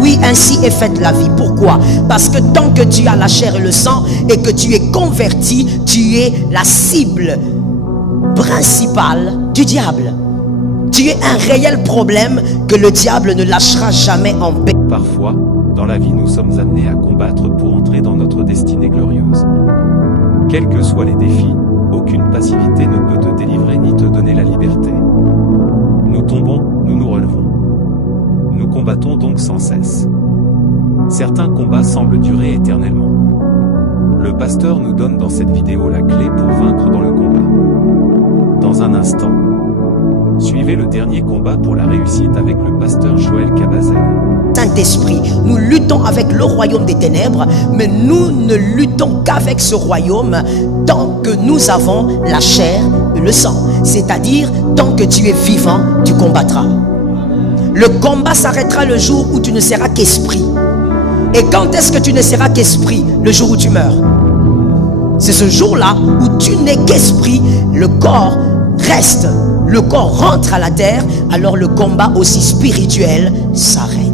Oui, ainsi est faite la vie. Pourquoi? Parce que tant que tu as la chair et le sang et que tu es converti, tu es la cible principale du diable. Tu es un réel problème que le diable ne lâchera jamais en paix. Parfois, dans la vie, nous sommes amenés à combattre pour entrer dans notre destinée glorieuse. Quels que soient les défis, aucune passivité ne peut te délivrer ni te donner la liberté. Nous tombons, nous nous relevons. Nous combattons donc sans cesse. Certains combats semblent durer éternellement. Le pasteur nous donne dans cette vidéo la clé pour vaincre dans le combat. Dans un instant, suivez le dernier combat pour la réussite avec le pasteur Joël Cabazel. Saint-Esprit, nous luttons avec le royaume des ténèbres, mais nous ne luttons qu'avec ce royaume tant que nous avons la chair et le sang. C'est-à-dire, tant que tu es vivant, tu combattras. Le combat s'arrêtera le jour où tu ne seras qu'esprit. Et quand est-ce que tu ne seras qu'esprit? Le jour où tu meurs. C'est ce jour-là où tu n'es qu'esprit, le corps reste, le corps rentre à la terre, alors le combat aussi spirituel s'arrête.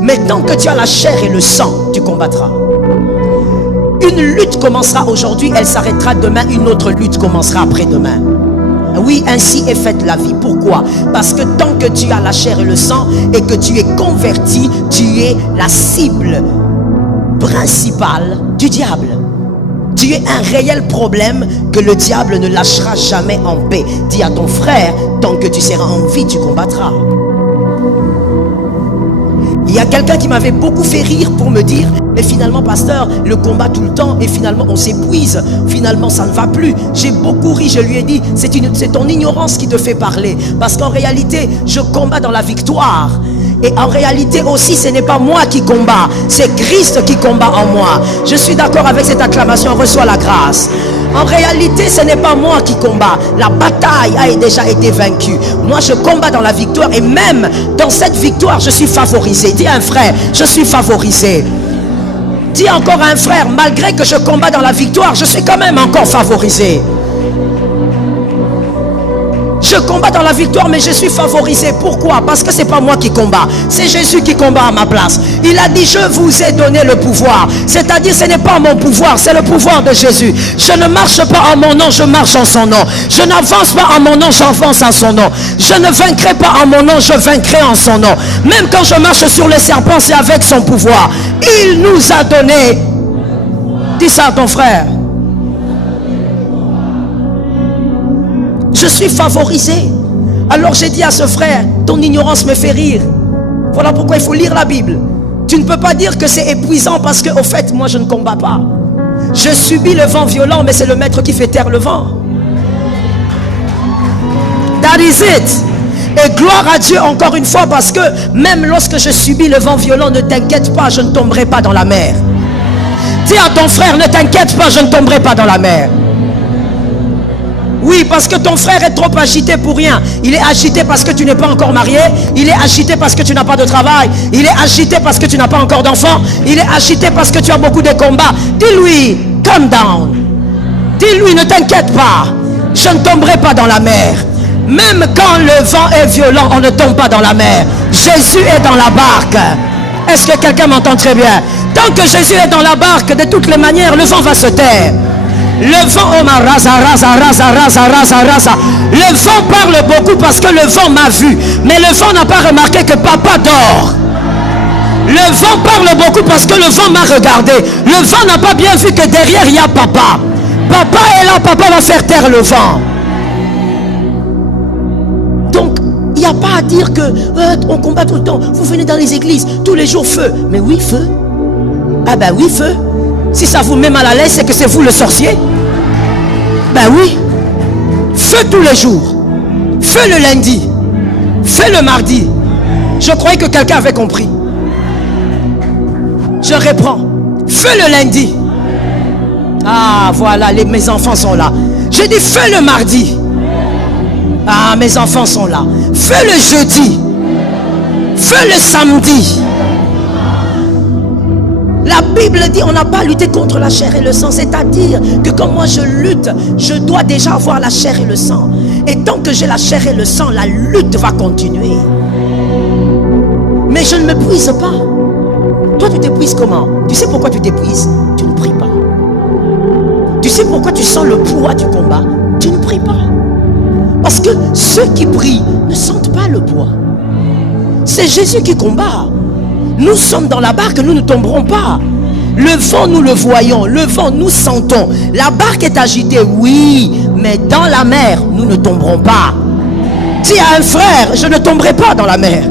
Mais tant que tu as la chair et le sang, tu combattras. Une lutte commencera aujourd'hui, elle s'arrêtera demain, une autre lutte commencera après-demain. Oui, ainsi est faite la vie. Pourquoi? Parce que tant que tu as la chair et le sang et que tu es converti, tu es la cible principale du diable. Tu es un réel problème que le diable ne lâchera jamais en paix. Dis à ton frère, tant que tu seras en vie, tu combattras. Il y a quelqu'un qui m'avait beaucoup fait rire pour me dire, mais finalement pasteur, le combat tout le temps et finalement on s'épuise, finalement ça ne va plus. J'ai beaucoup ri, je lui ai dit, c'est ton ignorance qui te fait parler, parce qu'en réalité je combats dans la victoire. Et en réalité aussi, ce n'est pas moi qui combat, c'est Christ qui combat en moi. Je suis d'accord avec cette acclamation, reçois la grâce. En réalité, ce n'est pas moi qui combat. La bataille a déjà été vaincue. Moi, je combats dans la victoire. Et même dans cette victoire, je suis favorisé. Dis à un frère, je suis favorisé. Dis encore à un frère, malgré que je combats dans la victoire, je suis quand même encore favorisé. Je combats dans la victoire, mais je suis favorisé. Pourquoi? Parce que ce n'est pas moi qui combat. C'est Jésus qui combat à ma place. Il a dit, je vous ai donné le pouvoir. C'est-à-dire, ce n'est pas mon pouvoir, c'est le pouvoir de Jésus. Je ne marche pas en mon nom, je marche en son nom. Je n'avance pas en mon nom, j'avance en son nom. Je ne vaincrai pas en mon nom, je vaincrai en son nom. Même quand je marche sur les serpents, c'est avec son pouvoir. Il nous a donné. Dis ça à ton frère. Je suis favorisé. Alors j'ai dit à ce frère, ton ignorance me fait rire. Voilà pourquoi il faut lire la Bible. Tu ne peux pas dire que c'est épuisant parce que au fait, moi je ne combats pas. Je subis le vent violent, mais c'est le maître qui fait taire le vent. That is it. Et gloire à Dieu encore une fois, parce que même lorsque je subis le vent violent, ne t'inquiète pas, je ne tomberai pas dans la mer. Dis à ton frère, ne t'inquiète pas, je ne tomberai pas dans la mer. Oui, parce que ton frère est trop agité pour rien. Il est agité parce que tu n'es pas encore marié. Il est agité parce que tu n'as pas de travail. Il est agité parce que tu n'as pas encore d'enfant. Il est agité parce que tu as beaucoup de combats. Dis-lui, calm down. Dis-lui, ne t'inquiète pas. Je ne tomberai pas dans la mer. Même quand le vent est violent, on ne tombe pas dans la mer. Jésus est dans la barque. Est-ce que quelqu'un m'entend très bien? Tant que Jésus est dans la barque, de toutes les manières, le vent va se taire. Le vent, oh ma rasa. Le vent parle beaucoup parce que le vent m'a vu. Mais le vent n'a pas remarqué que papa dort. Le vent parle beaucoup parce que le vent m'a regardé. Le vent n'a pas bien vu que derrière il y a papa. Papa est là, papa va faire taire le vent. Donc, il n'y a pas à dire que on combat tout le temps. Vous venez dans les églises, tous les jours feu. Mais oui, feu. Ah ben oui, feu. Si ça vous met mal à l'aise, c'est que c'est vous le sorcier. Ben oui. Feu tous les jours. Feu le lundi. Feu le mardi. Je croyais que quelqu'un avait compris. Je reprends. Feu le lundi. Ah voilà, mes enfants sont là. Je dis feu le mardi. Ah, mes enfants sont là. Feu le jeudi. Feu le samedi. La Bible dit on n'a pas lutté contre la chair et le sang. C'est-à-dire que quand moi je lutte, je dois déjà avoir la chair et le sang. Et tant que j'ai la chair et le sang, la lutte va continuer. Mais je ne m'épuise pas. Toi, tu t'épuises comment? Tu sais pourquoi tu t'épuises? Tu ne pries pas. Tu sais pourquoi tu sens le poids du combat? Tu ne pries pas. Parce que ceux qui prient ne sentent pas le poids. C'est Jésus qui combat. Nous sommes dans la barque, nous ne tomberons pas. Le vent, nous le voyons. Le vent, nous sentons. La barque est agitée, oui. Mais dans la mer, nous ne tomberons pas. Dis à un frère, je ne tomberai pas dans la mer.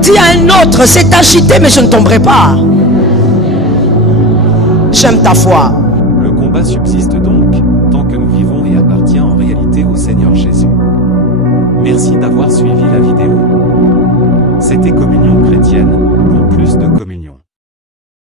Dis à un autre, c'est agité, mais je ne tomberai pas. J'aime ta foi. Le combat subsiste donc, tant que nous vivons et appartient en réalité au Seigneur Jésus. Merci d'avoir suivi la vidéo. C'était Communion chrétienne, pour plus de communion.